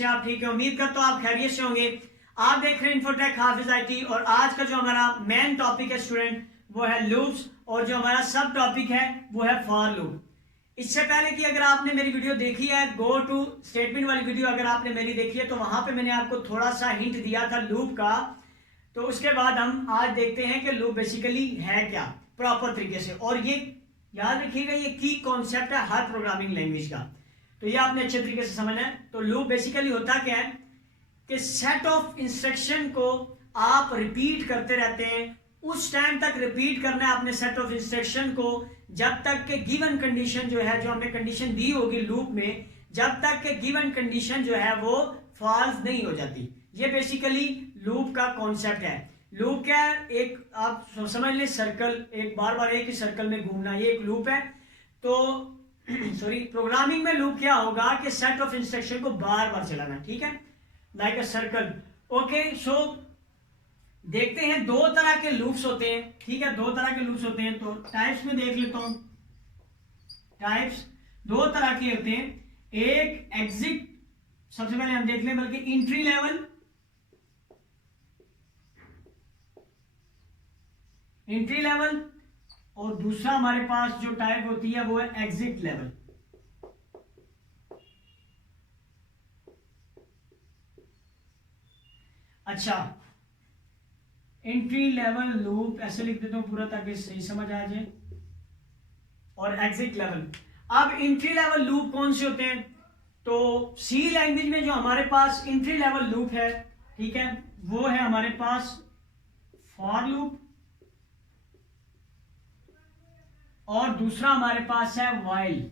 कैसे आप ठीक है? उम्मीद करता हूँ आप खैरियत से होंगे। आप देख रहे हैं इन्फोटेक हाफिज आईटी और आज का जो हमारा मेन टॉपिक है स्टूडेंट वो है लूप्स और जो हमारा सब टॉपिक है वो है फॉर लूप। इससे पहले कि अगर आपने मेरी वीडियो देखी है, गो टू स्टेटमेंट वाली वीडियो अगर आपने मेरी देखी है तो वहां पे मैंने आपको थोड़ा सा हिंट दिया था लूप का। तो उसके बाद हम आज देखते हैं कि लूप बेसिकली है क्या प्रॉपर तरीके से, और ये याद रखिएगा ये की कॉन्सेप्ट है हर प्रोग्रामिंग लैंग्वेज का, तो ये आपने अच्छे तरीके से समझना है। तो लूप बेसिकली होता क्या है कि सेट ऑफ इंस्ट्रक्शन को आप रिपीट करते रहते हैं, उस टाइम तक रिपीट करना है आपने सेट ऑफ इंस्ट्रक्शन को जब तक के गिवन कंडीशन जो है, जो हमने कंडीशन दी होगी लूप में, जब तक के गिवन कंडीशन जो है वो फॉल्स नहीं हो जाती। ये बेसिकली लूप का कॉन्सेप्ट है। लूप क्या है? एक आप समझ ले सर्कल, एक बार बार एक ही सर्कल में घूमना, ये एक लूप है। तो सॉरी, प्रोग्रामिंग में लूप क्या होगा कि सेट ऑफ इंस्ट्रक्शन को बार बार चलाना, ठीक है, लाइक अ सर्कल। ओके, सो देखते हैं दो तरह के लूप्स होते हैं, ठीक है, दो तरह के लूप्स होते हैं। तो टाइप्स में देख लेता हूं। टाइप्स दो तरह के होते हैं, एक एग्जिट, सबसे पहले हम देख लें बल्कि एंट्री लेवल, एंट्री लेवल, और दूसरा हमारे पास जो टाइप होती है वो है एग्जिट लेवल। अच्छा, एंट्री लेवल लूप ऐसे लिख देता हूं पूरा ताकि सही समझ आ जाए, और एग्जिट लेवल। अब एंट्री लेवल लूप कौन से होते हैं? तो सी लैंग्वेज में जो हमारे पास एंट्री लेवल लूप है, ठीक है, वो है हमारे पास फॉर लूप, और दूसरा हमारे पास है व्हाइल।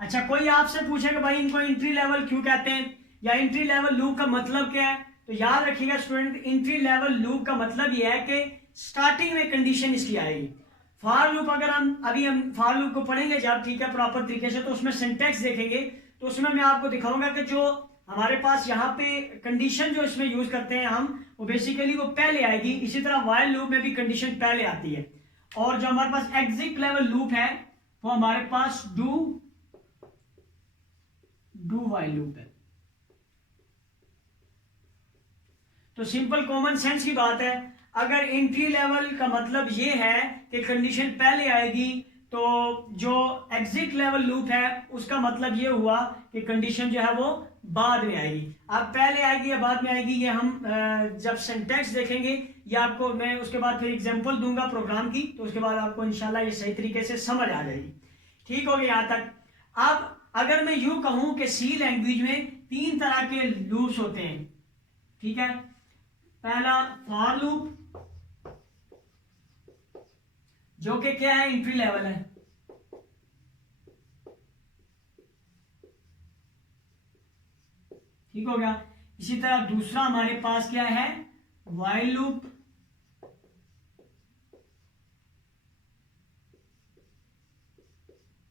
अच्छा, कोई आपसे पूछेगा भाई इनको एंट्री लेवल क्यों कहते हैं या एंट्री लेवल लूप का मतलब क्या है? तो याद रखिएगा स्टूडेंट, एंट्री लेवल लूप का मतलब यह है कि स्टार्टिंग में कंडीशन इसकी आएगी। फॉर लूप अगर हम फॉर लूप को पढ़ेंगे जब, ठीक है, प्रॉपर तरीके से, तो उसमें सिंटैक्स देखेंगे तो उसमें मैं आपको दिखाऊंगा कि जो हमारे पास यहाँ पे कंडीशन जो इसमें यूज करते हैं हम, वो बेसिकली वो पहले आएगी। इसी तरह व्हाइल लूप में भी कंडीशन पहले आती है। और जो हमारे पास एग्जिट लेवल लूप है वो हमारे पास डू व्हाइल लूप है। तो सिंपल कॉमन सेंस की बात है, अगर एंट्री लेवल का मतलब ये है कि कंडीशन पहले आएगी, तो जो एग्जिट लेवल लूप है उसका मतलब ये हुआ कि कंडीशन जो है वो बाद में आएगी। अब पहले आएगी या बाद में आएगी ये हम जब सिंटैक्स देखेंगे, या आपको मैं उसके बाद फिर एग्जांपल दूंगा प्रोग्राम की, तो उसके बाद आपको इंशाल्लाह ये सही तरीके से समझ आ जाएगी। ठीक हो गया यहां तक? अब अगर मैं यूं कहूं कि सी लैंग्वेज में तीन तरह के लूप्स होते हैं, ठीक है। पहला फॉर लूप, जो कि क्या है, एंट्री लेवल है, ठीक हो गया। इसी तरह दूसरा हमारे पास क्या है, व्हाइल लूप,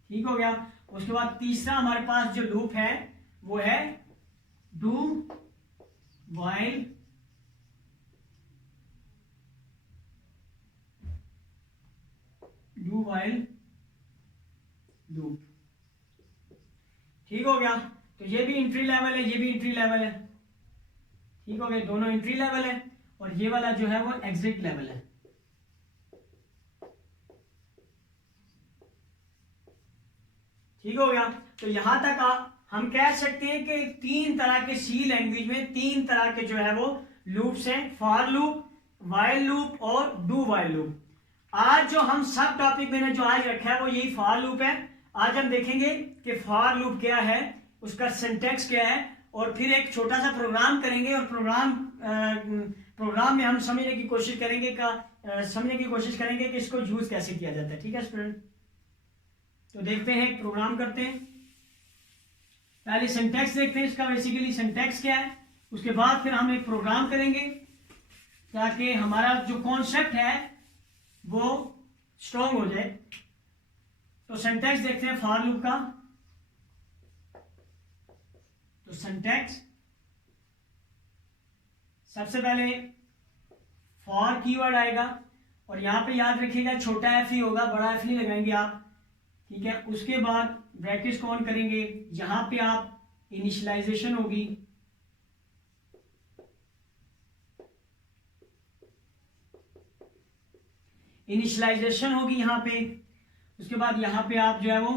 ठीक हो गया। उसके बाद तीसरा हमारे पास जो लूप है वो है डू व्हाइल लूप, ठीक हो गया। तो ये भी एंट्री लेवल है, ये भी एंट्री लेवल है, ठीक हो गया, दोनों एंट्री लेवल है, और ये वाला जो है वो एग्जिट लेवल है। ठीक हो गया। तो यहां तक हम कह सकते हैं कि तीन तरह के सी लैंग्वेज में तीन तरह के जो है वो लूप्स हैं, फॉर लूप, व्हाइल लूप और डू व्हाइल लूप। आज जो हम सब टॉपिक मैंने जो आज रखा है वो यही फॉर लूप है। आज हम देखेंगे कि फॉर लूप क्या है, उसका सिंटैक्स क्या है, और फिर एक छोटा सा प्रोग्राम करेंगे, और प्रोग्राम में हम समझने की कोशिश करेंगे कि इसको यूज कैसे किया जाता है। ठीक है स्टूडेंट, तो देखते हैं, एक प्रोग्राम करते हैं। पहले सिंटैक्स देखते हैं इसका, बेसिकली सिंटैक्स क्या है, उसके बाद फिर हम एक प्रोग्राम करेंगे ताकि हमारा जो कॉन्सेप्ट है वो स्ट्रॉन्ग हो जाए। तो सिंटैक्स देखते हैं फॉर लूप का। तो सिंटैक्स, सबसे पहले फॉर कीवर्ड आएगा, और यहां पे याद रखिएगा छोटा एफ ही होगा, बड़ा एफ नहीं लगाएंगे आप, ठीक है। उसके बाद ब्रैकेट्स को ऑन करेंगे, यहां पे आप इनिशियलाइजेशन होगी, इनिशियलाइजेशन होगी यहां पे। उसके बाद यहां पे आप जो है वो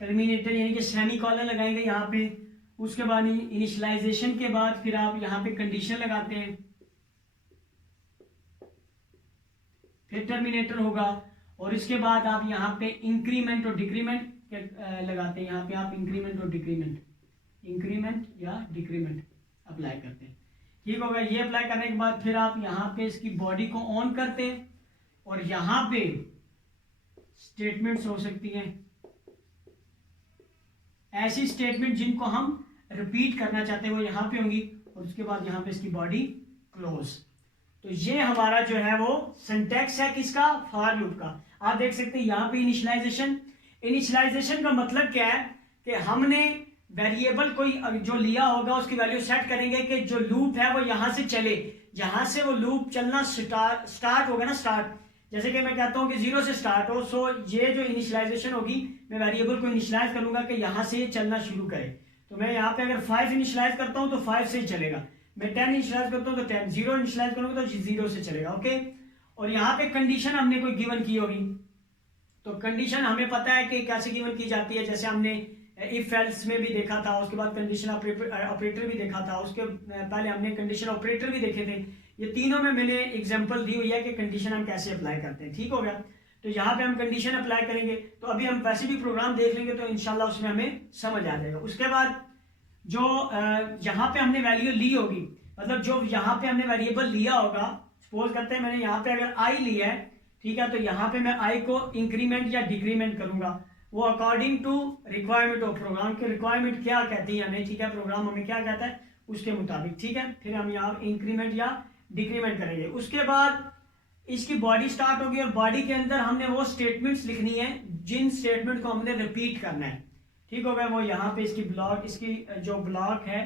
टर्मिनेटर यानी कि सेमी कॉलन लगाएंगे यहां पे। उसके बाद इनिशियलाइजेशन के बाद फिर आप यहां पे कंडीशन लगाते हैं, फिर टर्मिनेटर होगा, और इसके बाद आप यहां पे इंक्रीमेंट और डिक्रीमेंट लगाते हैं। यहां पे आप इंक्रीमेंट और डिक्रीमेंट, इंक्रीमेंट या डिक्रीमेंट अप्लाई करते हैं। ठीक होगा। ये अप्लाई करने के बाद फिर आप यहां पे इसकी बॉडी को ऑन करते हैं, और यहां पे स्टेटमेंट्स हो सकती हैं, ऐसी स्टेटमेंट जिनको हम रिपीट करना चाहते हैं वो यहां पे होंगी, और उसके बाद यहां पे इसकी बॉडी क्लोज। तो ये हमारा जो है वो सिंटैक्स है किसका, फॉर लूप का। आप देख सकते हैं यहां पे इनिशियलाइजेशन, इनिशियलाइजेशन का मतलब क्या है कि हमने वेरिएबल कोई जो लिया होगा उसकी वैल्यू सेट करेंगे कि जो लूप है वो यहां से चले, जहां से वो लूप चलना स्टार्ट होगा ना, स्टार्ट जैसे कि मैं कहता हूं कि 0 से स्टार्ट हो। सो ये जो इनिशियलाइजेशन होगी, मैं वेरिएबल को इनिशियलाइज करूंगा कि यहां से चलना शुरू करे। तो मैं यहाँ पे अगर 5 इनिशियलाइज करता हूं तो 5 से ही चलेगा, मैं 10 इनिशियलाइज करता हूं तो 10, 0 इनिशियलाइज करूंगा तो 0 से चलेगा। ओके। और यहाँ पे कंडीशन हमने कोई गिवन की होगी, तो कंडीशन हमें पता है कि कैसे गिवन की जाती है, जैसे हमने इफ एल्स में भी देखा था, उसके बाद कंडीशन ऑपरेटर भी देखा था, उसके पहले हमने कंडीशन ऑपरेटर भी देखे थे। ये तीनों में मैंने एग्जांपल दी हुई है कि कंडीशन हम कैसे अप्लाई करते हैं। ठीक हो गया। तो यहाँ पे हम कंडीशन अप्लाई करेंगे, तो अभी हम वैसे भी प्रोग्राम देख लेंगे तो इंशाल्लाह उसमें हमें समझ आ जाएगा। उसके बाद जो यहाँ पे हमने वैल्यू ली होगी, मतलब जो यहाँ पे हमने वेरिएबल लिया होगा, सपोज करते हैं मैंने यहाँ पे अगर आई लिया है, ठीक है, तो यहाँ पे मैं आई को इंक्रीमेंट या डिक्रीमेंट करूंगा, वो according to requirement of program के रिक्वायरमेंट क्या कहती है हमें, ठीक है, प्रोग्राम हमें क्या कहता है उसके मुताबिक। ठीक है। फिर हम यहाँ इंक्रीमेंट या डिक्रीमेंट करेंगे। उसके बाद इसकी बॉडी स्टार्ट होगी, और बॉडी के अंदर हमने वो स्टेटमेंट्स लिखनी है जिन स्टेटमेंट को हमने रिपीट करना है। ठीक हो गया। वो यहाँ पे इसकी ब्लॉक, इसकी जो ब्लॉक है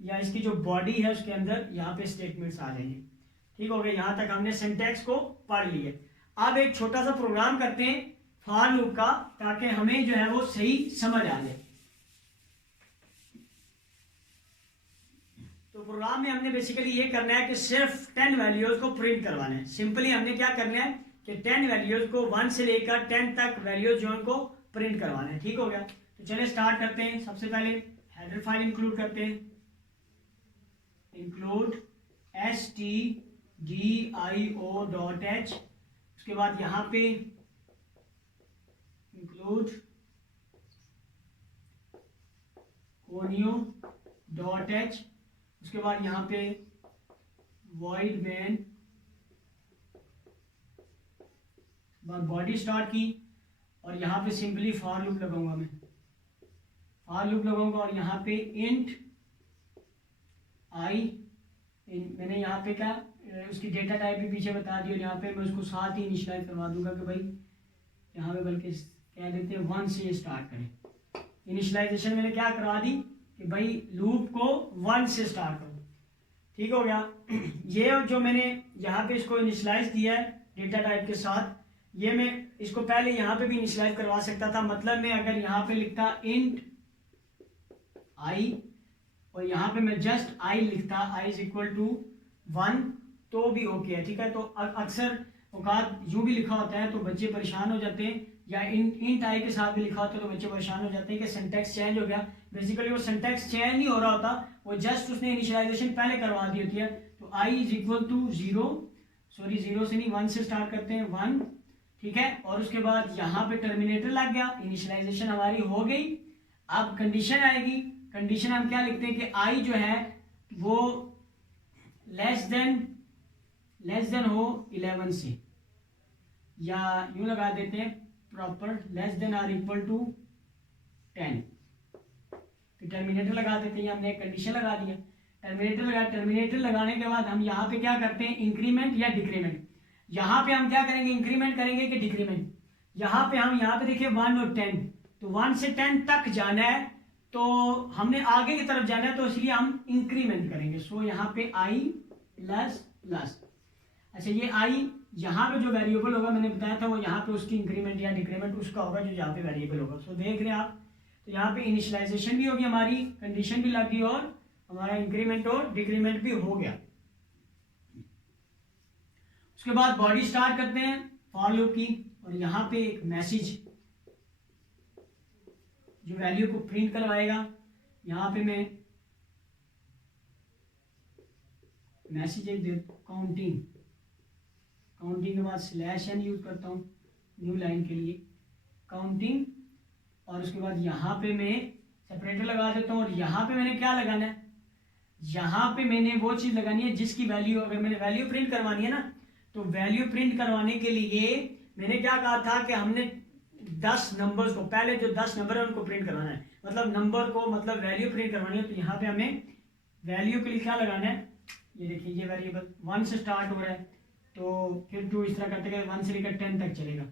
या इसकी जो बॉडी है उसके अंदर यहाँ पे स्टेटमेंट्स आ जाएंगे। ठीक हो गया। यहाँ तक हमने सिंटैक्स को पढ़ लिया। अब एक छोटा सा प्रोग्राम करते हैं फॉर लूप का, ताकि हमें जो है वो सही समझ आ जाए। तो प्रोग्राम में हमने बेसिकली ये करना है कि सिर्फ 10 वैल्यूज को प्रिंट करवाना है। सिंपली हमने क्या करना है कि 10 वैल्यूज को 1 से लेकर 10 तक वैल्यूज जो उनको प्रिंट करवाना है। ठीक हो गया। तो चलिए स्टार्ट करते हैं। सबसे पहले हेडर फाइल इंक्लूड करते हैं, इंक्लूड stdio.h। उसके बाद यहां पे इंक्लूड conio.h। उसके बाद यहां पे void main, बॉडी स्टार्ट की, और यहां पे सिंपली फॉर लूप लगाऊंगा, मैं फॉर लूप लगाऊंगा, और यहां पे इंट आई, मैंने यहाँ पे क्या उसकी डेटा टाइप भी पीछे बता दी, और यहाँ पे मैं उसको साथ ही इनिशियलाइज करवा दूंगा कि भाई यहाँ पे बल्कि कह देते हैं 1 से स्टार्ट करें। इनिशियलाइजेशन मैंने क्या करवा दी कि भाई लूप को 1 से स्टार्ट करो। ठीक हो गया। ये जो मैंने यहाँ पे इसको इनिशियलाइज किया है डेटा टाइप के साथ, ये मैं इसको पहले यहाँ पे भी इनिशियलाइज करवा सकता था। मतलब मैं अगर यहाँ पे लिखता इंट आई, और यहाँ पे मैं जस्ट आई लिखता आई इज इक्वल टू 1, तो भी ओके है। ठीक है। तो अक्सर औकात यूं भी लिखा होता है तो बच्चे परेशान हो जाते हैं, या इंट आई के साथ भी लिखा होता है तो बच्चे परेशान हो जाते हैं कि सिंटैक्स चेंज हो गया। बेसिकली वो सिंटैक्स चेंज नहीं हो रहा होता, वो जस्ट उसने इनिशियलाइजेशन पहले करवा दी होती है। तो I is equal to 0, sorry 0 से नहीं 1 से स्टार्ट करते हैं, 1। ठीक है। और उसके बाद यहाँ पे टर्मिनेटर लग गया, इनिशियलाइजेशन हमारी हो गई। अब कंडीशन आएगी, कंडीशन हम क्या लिखते हैं कि आई जो है वो लेस देन हो 11 से, या यूं लगा देते हैं proper less than or equal to 10। फिर टर्मिनेटर लगा देते हैं, हमने एक कंडीशन लगा दिया, टर्मिनेटर लगाने के बाद हम यहाँ पे क्या करते हैं इंक्रीमेंट या डिक्रीमेंट। यहाँ पे हम क्या करेंगे, इंक्रीमेंट करेंगे कि डिक्रीमेंट। यहाँ पे देखिए 1 और 10, तो 1 से 10 तक जाना है, तो हमने आगे की तरफ जाना है, तो इसलिए हम इंक्रीमेंट करेंगे। सो यहाँ पे आई प्लस प्लस, अच्छा ये आई यहाँ पे जो वेरिएबल होगा मैंने बताया था वो यहाँ पे उसकी इंक्रीमेंट या डिक्रीमेंट उसका होगा जो यहाँ पे वेरिएबल होगा। सो देख रहे हैं आप, तो यहाँ पे इनिशियलाइजेशन भी होगी, हमारी कंडीशन भी लगी और हमारा इंक्रीमेंट और डिक्रीमेंट भी हो गया। उसके बाद बॉडी स्टार्ट करते हैं फॉर लूप की, और यहाँ पे एक मैसेज जो वैल्यू को प्रिंट करवाएगा, यहाँ पे मैं मैसेज एक दे काउंटिंग के बाद स्लैश एन यूज करता हूँ न्यू लाइन के लिए काउंटिंग, और उसके बाद यहाँ पे मैं सेपरेटर लगा देता हूँ। और यहाँ पे मैंने क्या लगाना है, यहाँ पे मैंने वो चीज़ लगानी है जिसकी वैल्यू, अगर मैंने वैल्यू प्रिंट करवानी है ना, तो वैल्यू प्रिंट करवाने के लिए मैंने क्या कहा था कि हमने 10 नंबर्स को, पहले जो 10 नंबर है उनको प्रिंट करवाना है, मतलब नंबर को, मतलब वैल्यू प्रिंट करवानी है। तो यहाँ पे हमें वैल्यू के लिए क्या लगाना है, ये देखिए ये वेरिएबल 1 से स्टार्ट हो रहा है, तो फिर 2 इस तरह करते गए 1 से लेकर 10 तक चलेगा,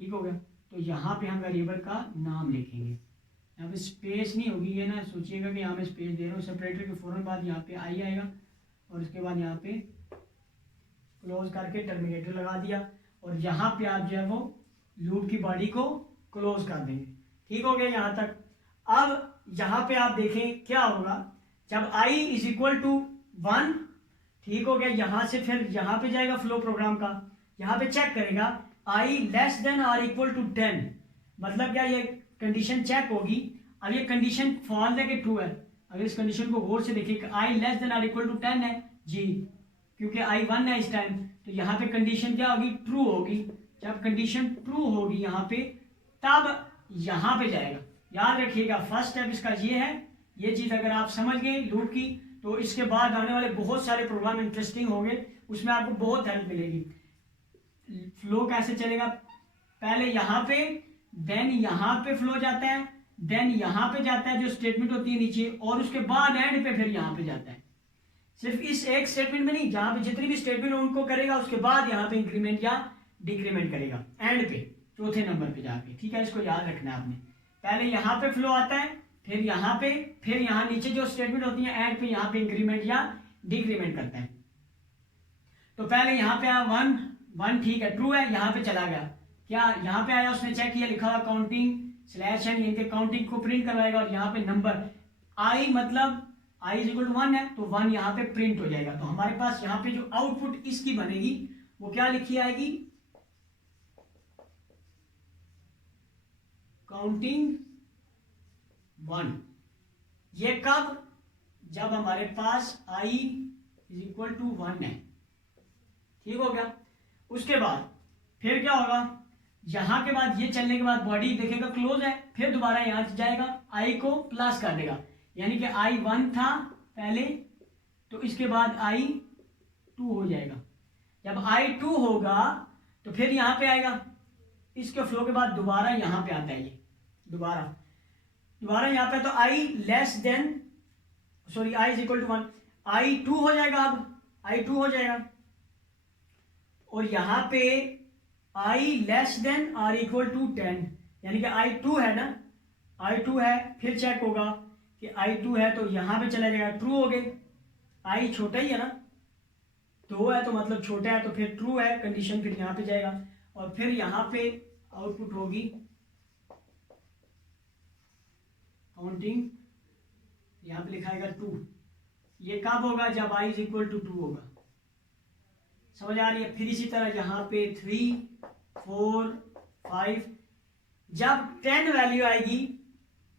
ठीक हो गया। तो यहाँ पे हम वेरिएबल का नाम लिखेंगे, यहाँ पे स्पेस नहीं होगी, ये ना सोचिएगा कि यहाँ पे स्पेस दे रहा हूँ। सेपरेटर के फौरन बाद यहाँ पे आई आएगा, और उसके बाद यहाँ पे क्लोज करके टर्मिनेटर लगा दिया, और यहाँ पे आप जो है वो लूप की बॉडी को क्लोज कर देंगे, ठीक हो गया यहाँ तक। अब यहाँ पे आप देखें क्या होगा, जब i इज इक्वल टू 1, ठीक हो गया, यहाँ से फिर यहाँ पे जाएगा फ्लो प्रोग्राम का, यहाँ पे चेक करेगा i less than or equal to 10, मतलब क्या, ये कंडीशन चेक होगी। अब ये कंडीशन फॉल्स है कि ट्रू है, अगर इस कंडीशन को गौर से देखिए, i less than or equal to 10 है जी, क्योंकि i 1 है इस टाइम, तो यहाँ पे कंडीशन क्या होगी, ट्रू होगी। जब कंडीशन ट्रू होगी यहाँ पे, तब यहाँ पे जाएगा। याद रखिएगा फर्स्ट स्टेप इसका ये है, ये चीज़ अगर आप समझ गए लूप की, तो इसके बाद आने वाले बहुत सारे प्रोग्राम इंटरेस्टिंग होंगे, उसमें आपको बहुत हेल्प मिलेगी। फ्लो कैसे चलेगा, पहले यहाँ पे, देन यहाँ पे फ्लो जाता है, देन यहाँ पे जाता है जो स्टेटमेंट होती है नीचे, और उसके बाद एंड पे फिर यहाँ पे जाता है। सिर्फ इस एक स्टेटमेंट में नहीं, जहाँ पे जितनी भी स्टेटमेंट हो उनको करेगा, उसके बाद यहाँ पे इंक्रीमेंट या डिक्रीमेंट करेगा एंड पे, चौथे नंबर पे जाके, ठीक है। इसको याद रखना है आपने, पहले यहाँ पे फ्लो आता है, फिर यहाँ पे, फिर यहाँ नीचे जो स्टेटमेंट होती है एंड पे यहाँ पे इंक्रीमेंट या डिक्रीमेंट करता है। तो पहले यहाँ पे आया 1 ठीक है, ट्रू है, यहाँ पे चला गया, क्या यहाँ पे आया, उसने चेक किया, लिखा हुआ काउंटिंग स्लैश एन, इनके काउंटिंग को प्रिंट करवाएगा, और यहाँ पे नंबर i मतलब i इज इक्वल टू 1 है, तो 1 यहाँ पे प्रिंट हो जाएगा। तो हमारे पास यहाँ पे जो आउटपुट इसकी बनेगी वो क्या लिखी आएगी, काउंटिंग 1। ये कब, जब हमारे पास i इज इक्वल टू 1 है, ठीक हो गया। उसके बाद फिर क्या होगा, यहां के बाद ये चलने के बाद बॉडी देखेगा क्लोज है, फिर दोबारा यहां जाएगा, i को प्लस कर देगा, यानी कि i 1 था पहले, तो इसके बाद i 2 हो जाएगा। जब i 2 होगा तो फिर यहां पे आएगा, इसके फ्लो के बाद दोबारा यहां पे आता है, ये दोबारा यहाँ पे, तो i less than, sorry i is equal to 1, i 2 हो जाएगा, अब i 2 हो जाएगा, और यहाँ पे i less than or equal to 10, यानी कि i 2 है ना, i 2 है, फिर चेक होगा कि i 2 है, तो यहाँ पे चला जाएगा, ट्रू हो गए, i छोटा ही है ना, 2 है तो मतलब छोटा है, तो फिर ट्रू है कंडीशन, फिर यहाँ पे जाएगा, और फिर यहाँ पे आउटपुट होगी काउंटिंग, यहाँ पे लिखाएगा 2। ये कब होगा, जब i इज इक्वल टू 2 होगा, समझ आ रही है। फिर इसी तरह यहाँ पे 3 4 5, जब 10 वैल्यू आएगी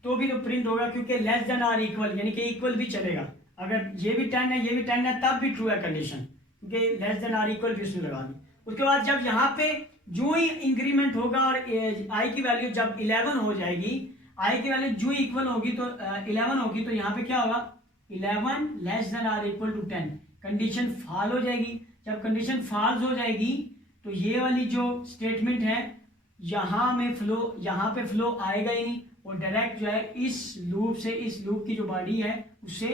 तो भी तो प्रिंट होगा, क्योंकि लेस देन आर इक्वल, यानी कि इक्वल भी चलेगा, अगर ये भी 10 है ये भी 10 है तब भी ट्रू है कंडीशन, क्योंकि लेस देन आर इक्वल भी उसने लगा दी। उसके बाद जब यहाँ पे जो ही इंक्रीमेंट होगा और i की वैल्यू जब 11 हो जाएगी, i की वैल्यू जो इक्वल होगी तो 11 होगी, तो यहाँ पे क्या होगा, 11 less than or equal to 10, condition fall हो जाएगी। जब कंडीशन फॉल्स हो जाएगी तो ये वाली जो स्टेटमेंट है, यहाँ में फ्लो, यहाँ पे फ्लो आएगा ही नहीं, और डायरेक्ट जो है इस लूप से, इस लूप की जो बॉडी है उससे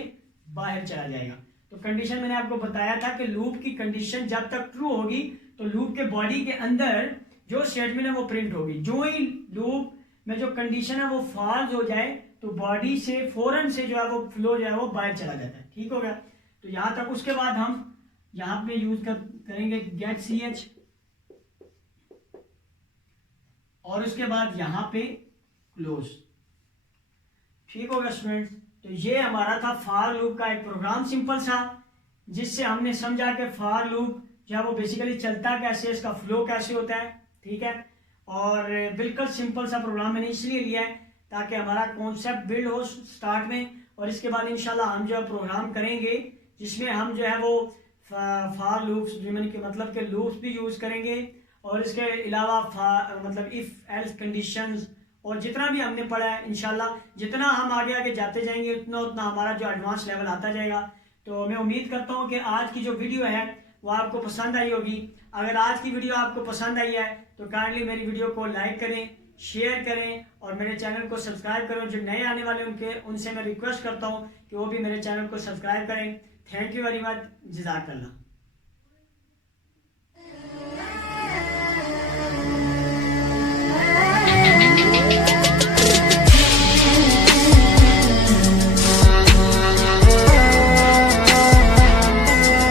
बाहर चला जाएगा। तो कंडीशन मैंने आपको बताया था कि लूप की कंडीशन जब तक ट्रू होगी तो लूप के बॉडी के अंदर जो स्टेटमेंट है वो प्रिंट होगी। जो ही लूप में जो कंडीशन है वो फॉल्स हो जाए तो बॉडी से फौरन से जो है वो फ्लो जो है वो बाहर चला जाता है, ठीक हो गया। तो यहाँ तक, उसके बाद हम यहाँ पे यूज करेंगे गेट ch, और उसके बाद यहाँ पे क्लोज। ठीक होगा स्टूडेंट्स। तो ये हमारा था फॉर लूप का एक प्रोग्राम, सिंपल सा, जिससे हमने समझा कि फॉर लूप जो है वो बेसिकली चलता कैसे, इसका फ्लो कैसे होता है। ठीक है, और बिल्कुल सिंपल सा प्रोग्राम मैंने इसलिए लिया है ताकि हमारा कॉन्सेप्ट बिल्ड हो स्टार्ट में, और इसके बाद इंशाल्लाह हम जो है प्रोग्राम करेंगे जिसमें हम जो है वो फॉर लूप्स मतलब के लूप्स भी यूज़ करेंगे, और इसके अलावा मतलब इफ़ एल्स कंडीशंस, और जितना भी हमने पढ़ा है इंशाल्लाह जितना हम आगे आगे जाते जाएंगे उतना उतना हमारा जो एडवांस लेवल आता जाएगा। तो मैं उम्मीद करता हूँ कि आज की जो वीडियो है वो आपको पसंद आई होगी। अगर आज की वीडियो आपको पसंद आई है तो काइंडली मेरी वीडियो को लाइक करें, शेयर करें और मेरे चैनल को सब्सक्राइब करें। जो नए आने वाले उनसे मैं रिक्वेस्ट करता हूँ कि वो भी मेरे चैनल को सब्सक्राइब करें। Thank you very much. जज़ाकल्लाह।